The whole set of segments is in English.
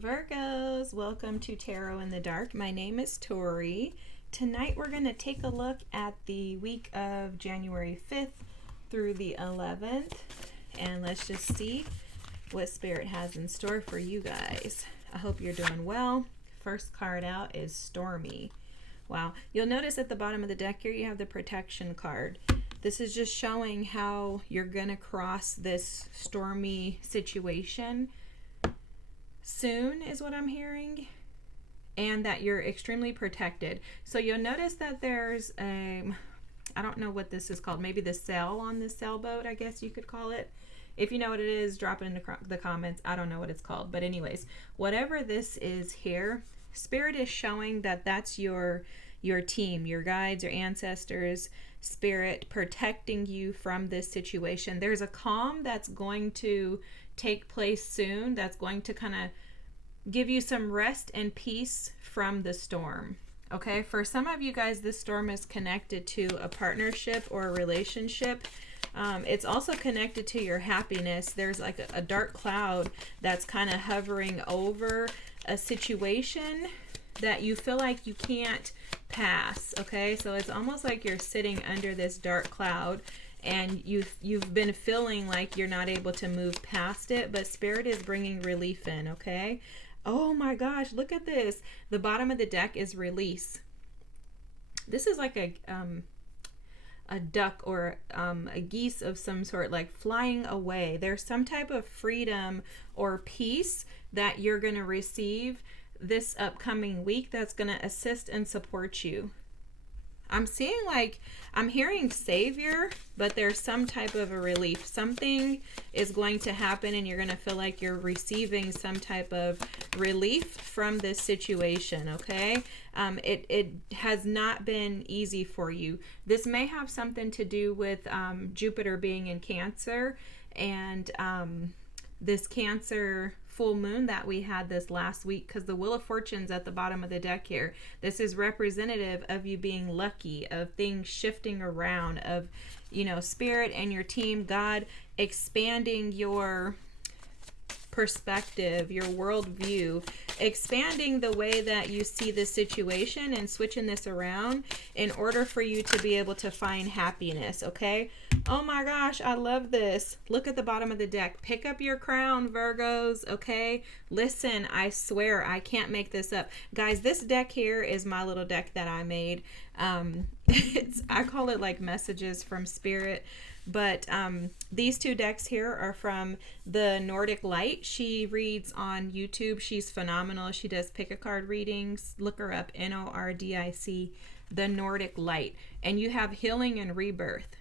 Virgos, welcome to Tarot in the Dark. My name is Tori. Tonight we're going to take a look at the week of January 5th through the 11th, and let's just see what Spirit has in store for you guys. I hope you're doing well. First card out is Stormy. Wow. You'll notice at the bottom of the deck here you have the protection card. This is just showing how you're going to cross this stormy situation soon is what I'm hearing, and that you're extremely protected. So you'll notice that there's a, I don't know what this is called, maybe the sail on this sailboat, I guess you could call it. If you know what it is, drop it in the comments. I don't know what it's called, but anyways, whatever this is here, Spirit is showing that that's your team, your guides, your ancestors, Spirit protecting you from this situation. There's a calm that's going to take place soon that's going to kind of give you some rest and peace from the storm. Okay, for some of you guys, this storm is connected to a partnership or a relationship. It's also connected to your happiness. There's like a dark cloud that's kind of hovering over a situation that you feel like you can't pass. Okay, so it's almost like you're sitting under this dark cloud and you've been feeling like you're not able to move past it, but Spirit is bringing relief in. Okay, oh my gosh, look at this. The bottom of the deck is release. This is like a duck or a geese of some sort, like flying away. There's some type of freedom or peace that you're going to receive this upcoming week that's going to assist and support you. I'm seeing, like, I'm hearing savior, but there's some type of a relief. Something is going to happen and you're going to feel like you're receiving some type of relief from this situation, okay? It has not been easy for you. This may have something to do with Jupiter being in Cancer and this Cancer full moon that we had this last week, because the Wheel of Fortune's at the bottom of the deck here. This is representative of you being lucky, of things shifting around, of, you know, Spirit and your team, God expanding your perspective, your worldview, expanding the way that you see this situation and switching this around in order for you to be able to find happiness. Okay, oh my gosh, I love this. Look at the bottom of the deck. Pick up your crown, Virgos. Okay, listen, I swear I can't make this up, guys. This deck here is my little deck that I made. I call it like messages from Spirit. But these two decks here are from the Nordic Light. She reads on YouTube. She's phenomenal. She does pick a card readings. Look her up, Nordic, the Nordic Light. And you have healing and rebirth.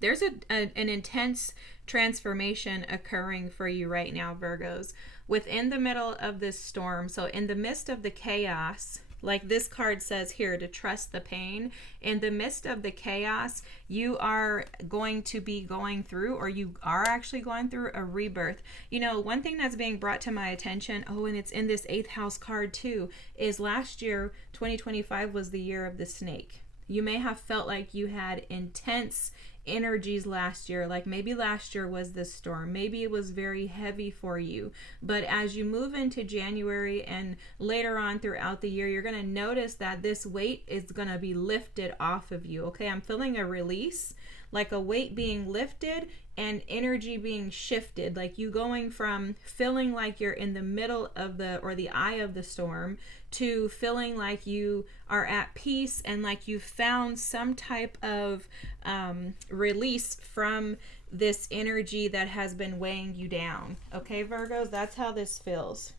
There's an intense transformation occurring for you right now, Virgos. Within the middle of this storm, so in the midst of the chaos, like this card says here, to trust the pain. In the midst of the chaos, you are going to be going through, or you are actually going through, a rebirth. You know, one thing that's being brought to my attention, oh, and it's in this 8th house card too, is last year, 2025, was the year of the snake. You may have felt like you had intense energies last year, like maybe last year was the storm, maybe it was very heavy for you, but as you move into January and later on throughout the year, you're going to notice that this weight is going to be lifted off of you. Okay, I'm feeling a release, like a weight being lifted and energy being shifted, like you going from feeling like you're in the middle of the eye of the storm to feeling like you are at peace and like you found some type of release from this energy that has been weighing you down. Okay, Virgos, that's how this feels.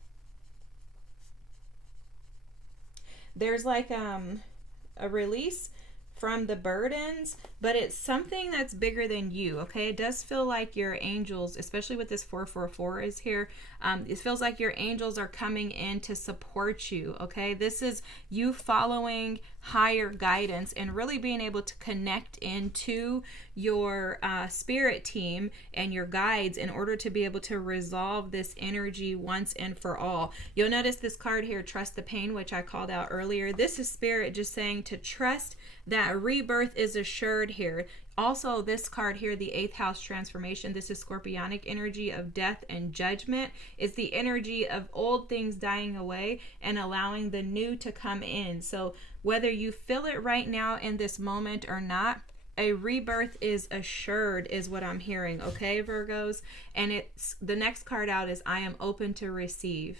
There's like a release from the burdens, but it's something that's bigger than you. Okay, it does feel like your angels, especially with this 444 is here, it feels like your angels are coming in to support you. Okay, this is you following higher guidance and really being able to connect into your spirit team and your guides in order to be able to resolve this energy once and for all. You'll notice this card here, trust the pain, which I called out earlier. This is Spirit just saying to trust that rebirth is assured here. Also, this card here, the 8th house transformation, this is scorpionic energy of death and judgment. It's the energy of old things dying away and allowing the new to come in. So whether you feel it right now in this moment or not, a rebirth is assured, is what I'm hearing. Okay, Virgos? And it's the next card out is I am open to receive.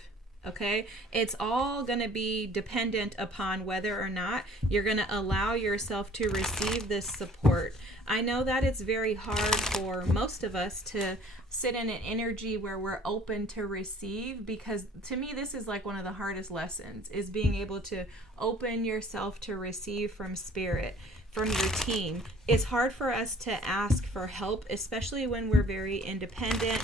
Okay, it's all going to be dependent upon whether or not you're going to allow yourself to receive this support. I know that it's very hard for most of us to sit in an energy where we're open to receive, because to me this is like one of the hardest lessons, is being able to open yourself to receive from spirit, from your team. It's hard for us to ask for help, especially when we're very independent.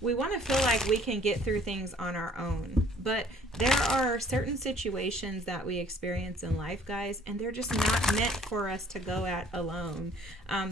We want to feel like we can get through things on our own. But there are certain situations that we experience in life, guys, and they're just not meant for us to go at alone.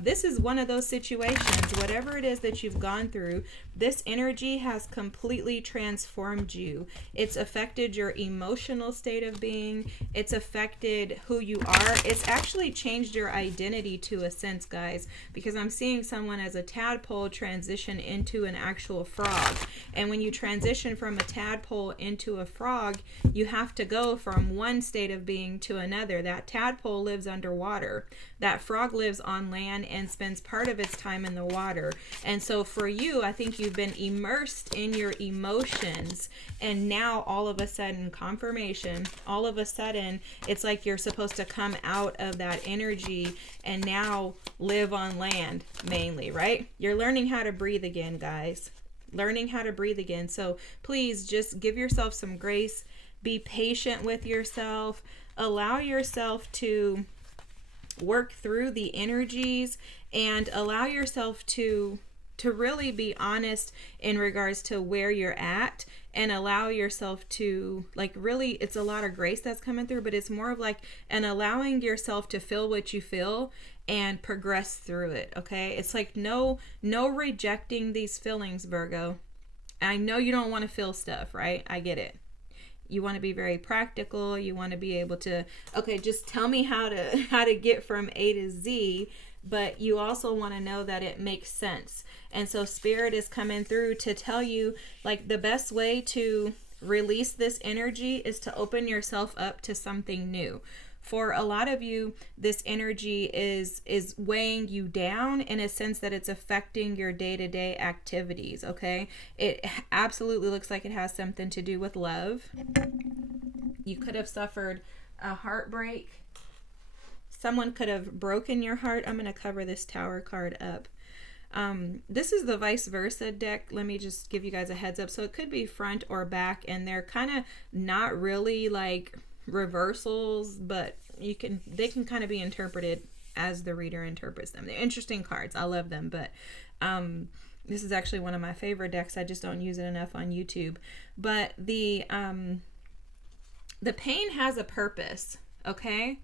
This is one of those situations. Whatever it is that you've gone through, this energy has completely transformed you. It's affected your emotional state of being. It's affected who you are. It's actually changed your identity to a sense, guys, because I'm seeing someone as a tadpole transition into an actual frog. And when you transition from a tadpole into a frog, you have to go from one state of being to another. That tadpole lives underwater. That frog lives on land and spends part of its time in the water. And so for you, I think you've been immersed in your emotions, and now all of a sudden, confirmation, all of a sudden it's like you're supposed to come out of that energy and now live on land mainly, right? You're learning how to breathe again, guys. Learning how to breathe again. So please just give yourself some grace. Be patient with yourself. Allow yourself to work through the energies, and allow yourself to really be honest in regards to where you're at, and allow yourself to, like, really, it's a lot of grace that's coming through, but it's more of like an allowing yourself to feel what you feel and progress through it. Okay, it's like no rejecting these feelings, Virgo. I know you don't want to feel stuff, right? I get it. You want to be very practical. You want to be able to, okay, just tell me how to get from A to Z, but you also want to know that it makes sense. And so spirit is coming through to tell you, like, the best way to release this energy is to open yourself up to something new. For a lot of you, this energy is weighing you down in a sense that it's affecting your day-to-day activities, okay? It absolutely looks like it has something to do with love. You could have suffered a heartbreak. Someone could have broken your heart. I'm going to cover this Tower card up. This is the vice versa deck. Let me just give you guys a heads up. So it could be front or back, and they're kind of not really like reversals, but they can kind of be interpreted as the reader interprets them. They're interesting cards. I love them, but this is actually one of my favorite decks. I just don't use it enough on YouTube. But the pain has a purpose, okay?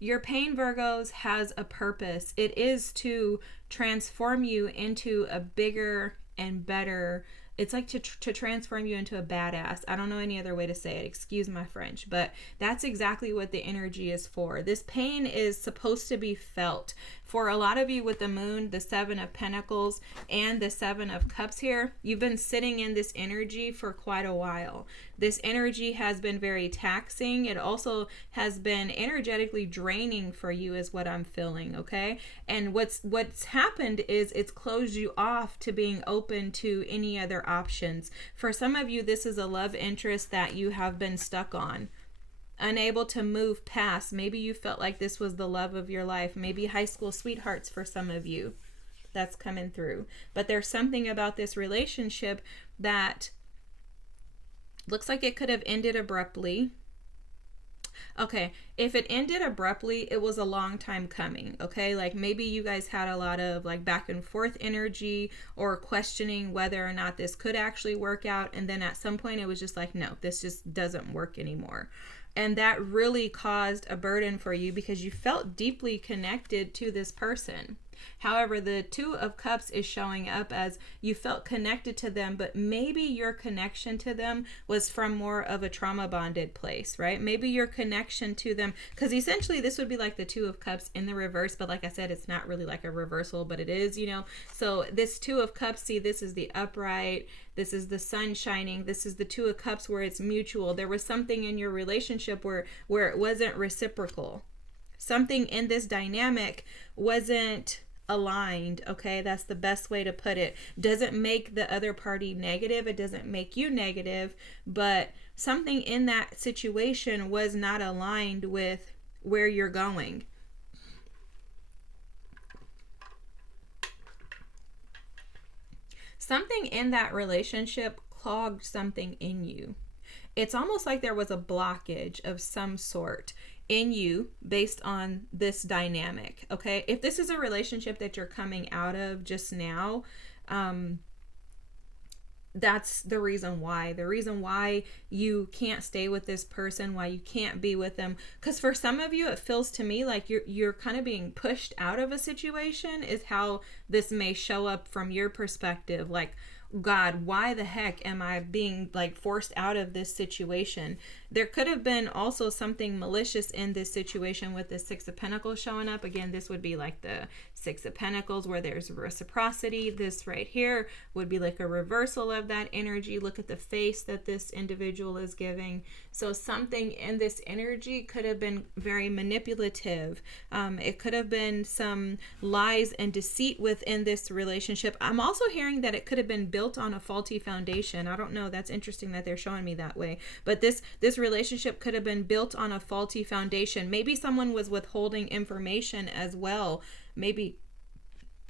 Your pain, Virgos, has a purpose. It is to transform you into a bigger and better. It's like to transform you into a badass. I don't know any other way to say it. Excuse my French, but that's exactly what the energy is for. This pain is supposed to be felt. For a lot of you with the moon, the 7 of Pentacles, and the 7 of Cups here, you've been sitting in this energy for quite a while. This energy has been very taxing. It also has been energetically draining for you, is what I'm feeling, okay? And what's happened is it's closed you off to being open to any other options. For some of you, this is a love interest that you have been stuck on, unable to move past. Maybe you felt like this was the love of your life. Maybe high school sweethearts for some of you. That's coming through. But there's something about this relationship that looks like it could have ended abruptly. Okay, if it ended abruptly, it was a long time coming, okay? Like maybe you guys had a lot of like back and forth energy or questioning whether or not this could actually work out. And then at some point it was just like, no, this just doesn't work anymore. And that really caused a burden for you because you felt deeply connected to this person. However, the Two of Cups is showing up as you felt connected to them, but maybe your connection to them was from more of a trauma bonded place, right? Maybe your connection to them, because essentially this would be like the Two of Cups in the reverse, but like I said, it's not really like a reversal, but it is, you know. So this Two of Cups, see, this is the upright, this is the sun shining, this is the Two of Cups where it's mutual. There was something in your relationship where it wasn't reciprocal. Something in this dynamic wasn't aligned. Okay, that's the best way to put it. Doesn't make the other party negative, it doesn't make you negative, but something in that situation was not aligned with where you're going. Something in that relationship clogged something in you. It's almost like there was a blockage of some sort in you based on this dynamic. Okay, if this is a relationship that you're coming out of just now, that's the reason why you can't stay with this person, why you can't be with them. Because for some of you, it feels to me like you're kind of being pushed out of a situation, is how this may show up from your perspective. Like, God, why the heck am I being like forced out of this situation? There could have been also something malicious in this situation with the Six of Pentacles showing up. Again, this would be like the Six of Pentacles where there's reciprocity. This right here would be like a reversal of that energy. Look at the face that this individual is giving. So something in this energy could have been very manipulative. It could have been some lies and deceit within this relationship. I'm also hearing that it could have been built on a faulty foundation. I don't know. That's interesting that they're showing me that way. But this relationship could have been built on a faulty foundation. Maybe someone was withholding information as well. Maybe,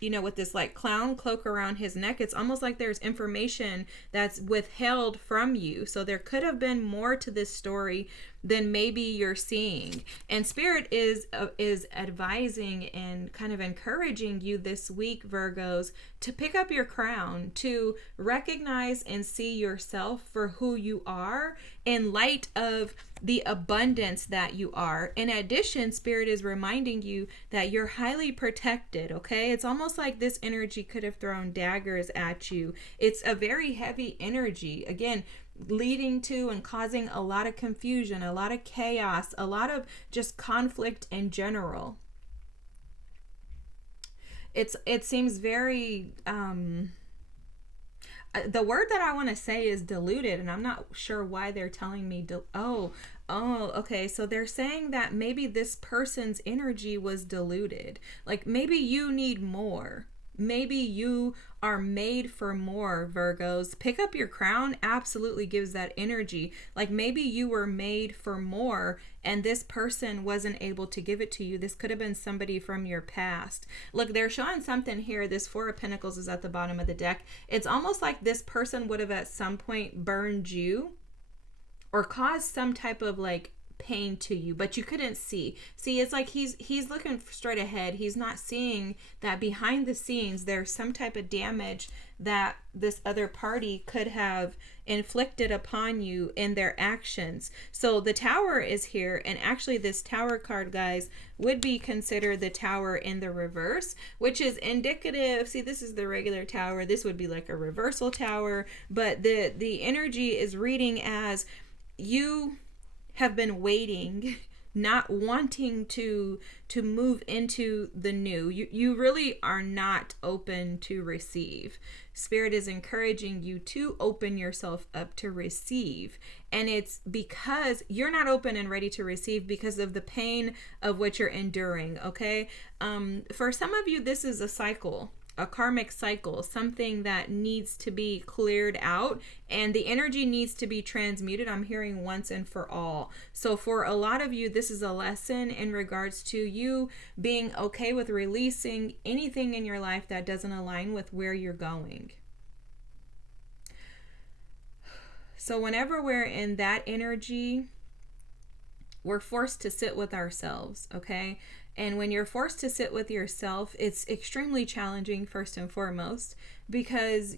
you know, with this like clown cloak around his neck, it's almost like there's information that's withheld from you. So there could have been more to this story than maybe you're seeing. And Spirit is advising and kind of encouraging you this week, Virgos, to pick up your crown, to recognize and see yourself for who you are in light of the abundance that you are. In addition, Spirit is reminding you that you're highly protected, okay? It's almost like this energy could have thrown daggers at you. It's a very heavy energy. Again, leading to and causing a lot of confusion, a lot of chaos, a lot of just conflict in general. It seems very the word that I want to say is diluted, and I'm not sure why they're telling me okay, so they're saying that maybe this person's energy was diluted. Like maybe you need more. Maybe you are made for more, Virgos. Pick up your crown absolutely gives that energy. Like maybe you were made for more and this person wasn't able to give it to you. This could have been somebody from your past. Look, they're showing something here. This Four of Pentacles is at the bottom of the deck. It's almost like this person would have at some point burned you or caused some type of like pain to you, but you couldn't see. It's like he's looking straight ahead. He's not seeing that behind the scenes there's some type of damage that this other party could have inflicted upon you in their actions. So the Tower is here, and actually this Tower card, guys, would be considered the Tower in the reverse, which is indicative. See, this is the regular Tower. This would be like a reversal Tower, but the energy is reading as you have been waiting, not wanting to move into the new. You really are not open to receive. Spirit is encouraging you to open yourself up to receive. And it's because you're not open and ready to receive because of the pain of what you're enduring, okay? For some of you, this is a cycle. A karmic cycle, something that needs to be cleared out, and the energy needs to be transmuted. I'm hearing once and for all. So for a lot of you, this is a lesson in regards to you being okay with releasing anything in your life that doesn't align with where you're going. So whenever we're in that energy, we're forced to sit with ourselves, okay? And when you're forced to sit with yourself, it's extremely challenging, first and foremost, because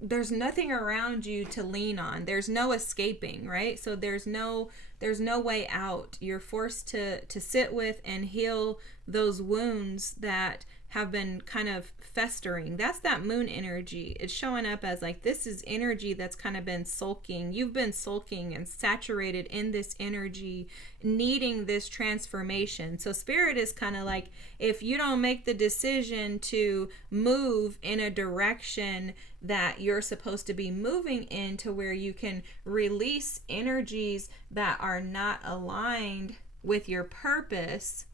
there's nothing around you to lean on. There's no escaping, right? So there's no way out. You're forced to sit with and heal those wounds that have been kind of festering. That's that moon energy. It's showing up as like, this is energy that's kind of been sulking. You've been sulking and saturated in this energy, needing this transformation. So spirit is kind of like, if you don't make the decision to move in a direction that you're supposed to be moving in, to where you can release energies that are not aligned with your purpose,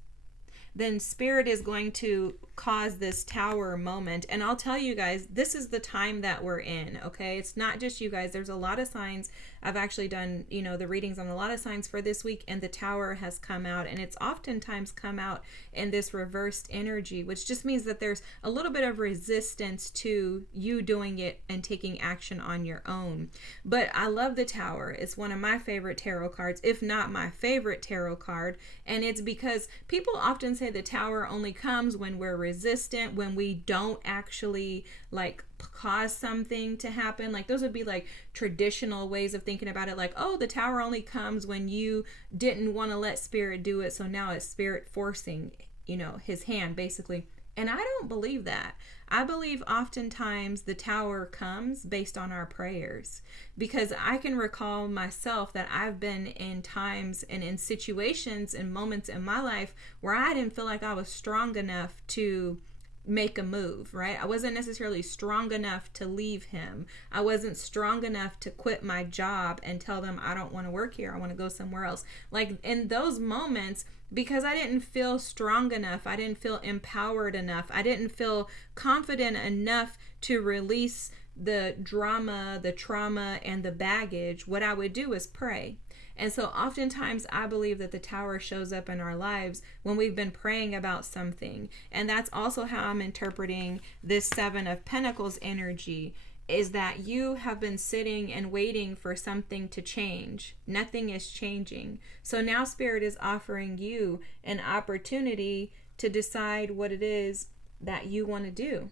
then spirit is going to cause this tower moment. And I'll tell you guys, this is the time that we're in, okay? It's not just you guys. There's a lot of signs. I've actually done, the readings on a lot of signs for this week, and the tower has come out, and it's oftentimes come out in this reversed energy, which just means that there's a little bit of resistance to you doing it and taking action on your own. But I love the tower. It's one of my favorite tarot cards, if not my favorite tarot card. And it's because people often say the tower only comes when we're resistant, when we don't actually like cause something to happen. Like those would be like traditional ways of thinking about it. Like, oh, the tower only comes when you didn't want to let spirit do it, so now it's spirit forcing, his hand basically. And I don't believe that. I believe oftentimes the tower comes based on our prayers, because I can recall myself that I've been in times and in situations and moments in my life where I didn't feel like I was strong enough to make a move, right? I wasn't necessarily strong enough to leave him. I wasn't strong enough to quit my job and tell them I don't want to work here. I want to go somewhere else. Like in those moments, because I didn't feel strong enough, I didn't feel empowered enough, I didn't feel confident enough to release the drama, the trauma, and the baggage, what I would do is pray. And so oftentimes I believe that the tower shows up in our lives when we've been praying about something. And that's also how I'm interpreting this Seven of Pentacles energy, is that you have been sitting and waiting for something to change. Nothing is changing. So now Spirit is offering you an opportunity to decide what it is that you want to do.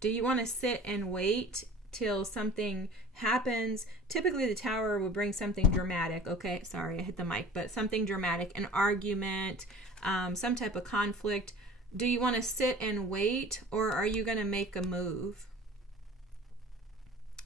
Do you want to sit and wait till something happens? Typically the tower will bring something dramatic. Okay, sorry, I hit the mic, but something dramatic, an argument, some type of conflict. Do you want to sit and wait, or are you going to make a move?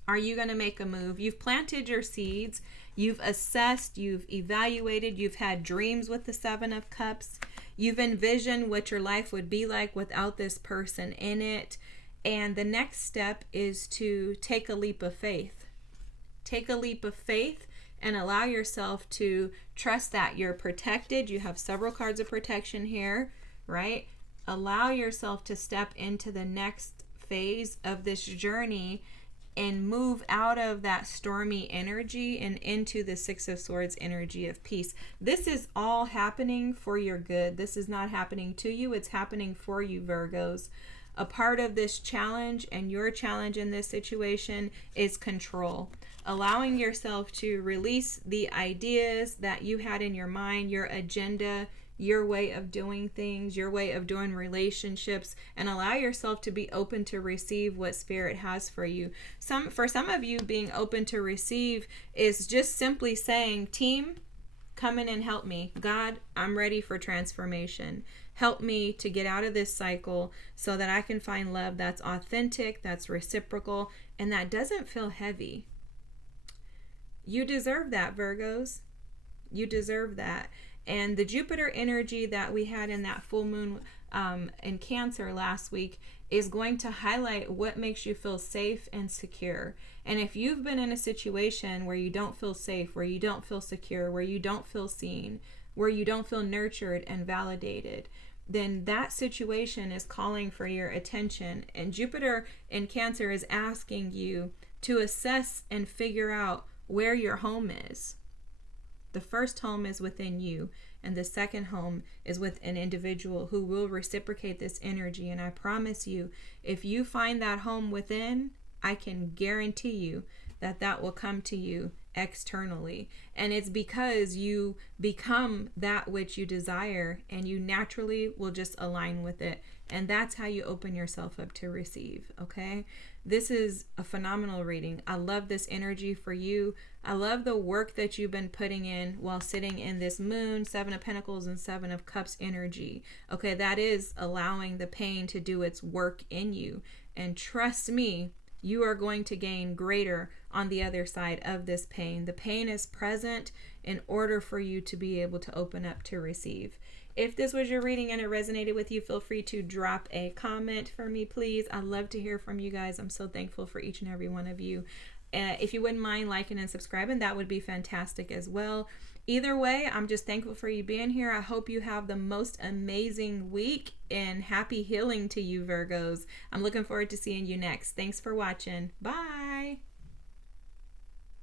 Are you going to make a move? You've planted your seeds, you've assessed, you've evaluated, you've had dreams with the Seven of Cups, you've envisioned what your life would be like without this person in it. And the next step is to take a leap of faith. Take a leap of faith and allow yourself to trust that you're protected. You have several cards of protection here, right? Allow yourself to step into the next phase of this journey and move out of that stormy energy and into the Six of Swords energy of peace. This is all happening for your good. This is not happening to you. It's happening for you, Virgos. A part of this challenge and your challenge in this situation is control. Allowing yourself to release the ideas that you had in your mind, your agenda, your way of doing things, your way of doing relationships, and allow yourself to be open to receive what Spirit has for you. For some of you, being open to receive is just simply saying, team, come in and help me. God, I'm ready for transformation. Help me to get out of this cycle so that I can find love that's authentic, that's reciprocal, and that doesn't feel heavy. You deserve that, Virgos. You deserve that. And the Jupiter energy that we had in that full moon in Cancer last week is going to highlight what makes you feel safe and secure. And if you've been in a situation where you don't feel safe, where you don't feel secure, where you don't feel seen, where you don't feel nurtured and validated, then that situation is calling for your attention. And Jupiter in Cancer is asking you to assess and figure out where your home is. The first home is within you, and the second home is with an individual who will reciprocate this energy. And I promise you, if you find that home within, I can guarantee you that that will come to you externally. And it's because you become that which you desire, and you naturally will just align with it. And that's how you open yourself up to receive. Okay. This is a phenomenal reading. I love this energy for you. I love the work that you've been putting in while sitting in this Moon, Seven of Pentacles, and Seven of Cups energy. Okay, that is allowing the pain to do its work in you. And trust me, you are going to gain greater on the other side of this pain. The pain is present in order for you to be able to open up to receive. If this was your reading and it resonated with you, feel free to drop a comment for me, please. I'd love to hear from you guys. I'm so thankful for each and every one of you. If you wouldn't mind liking and subscribing, that would be fantastic as well. Either way, I'm just thankful for you being here. I hope you have the most amazing week, and happy healing to you, Virgos. I'm looking forward to seeing you next. Thanks for watching. Bye.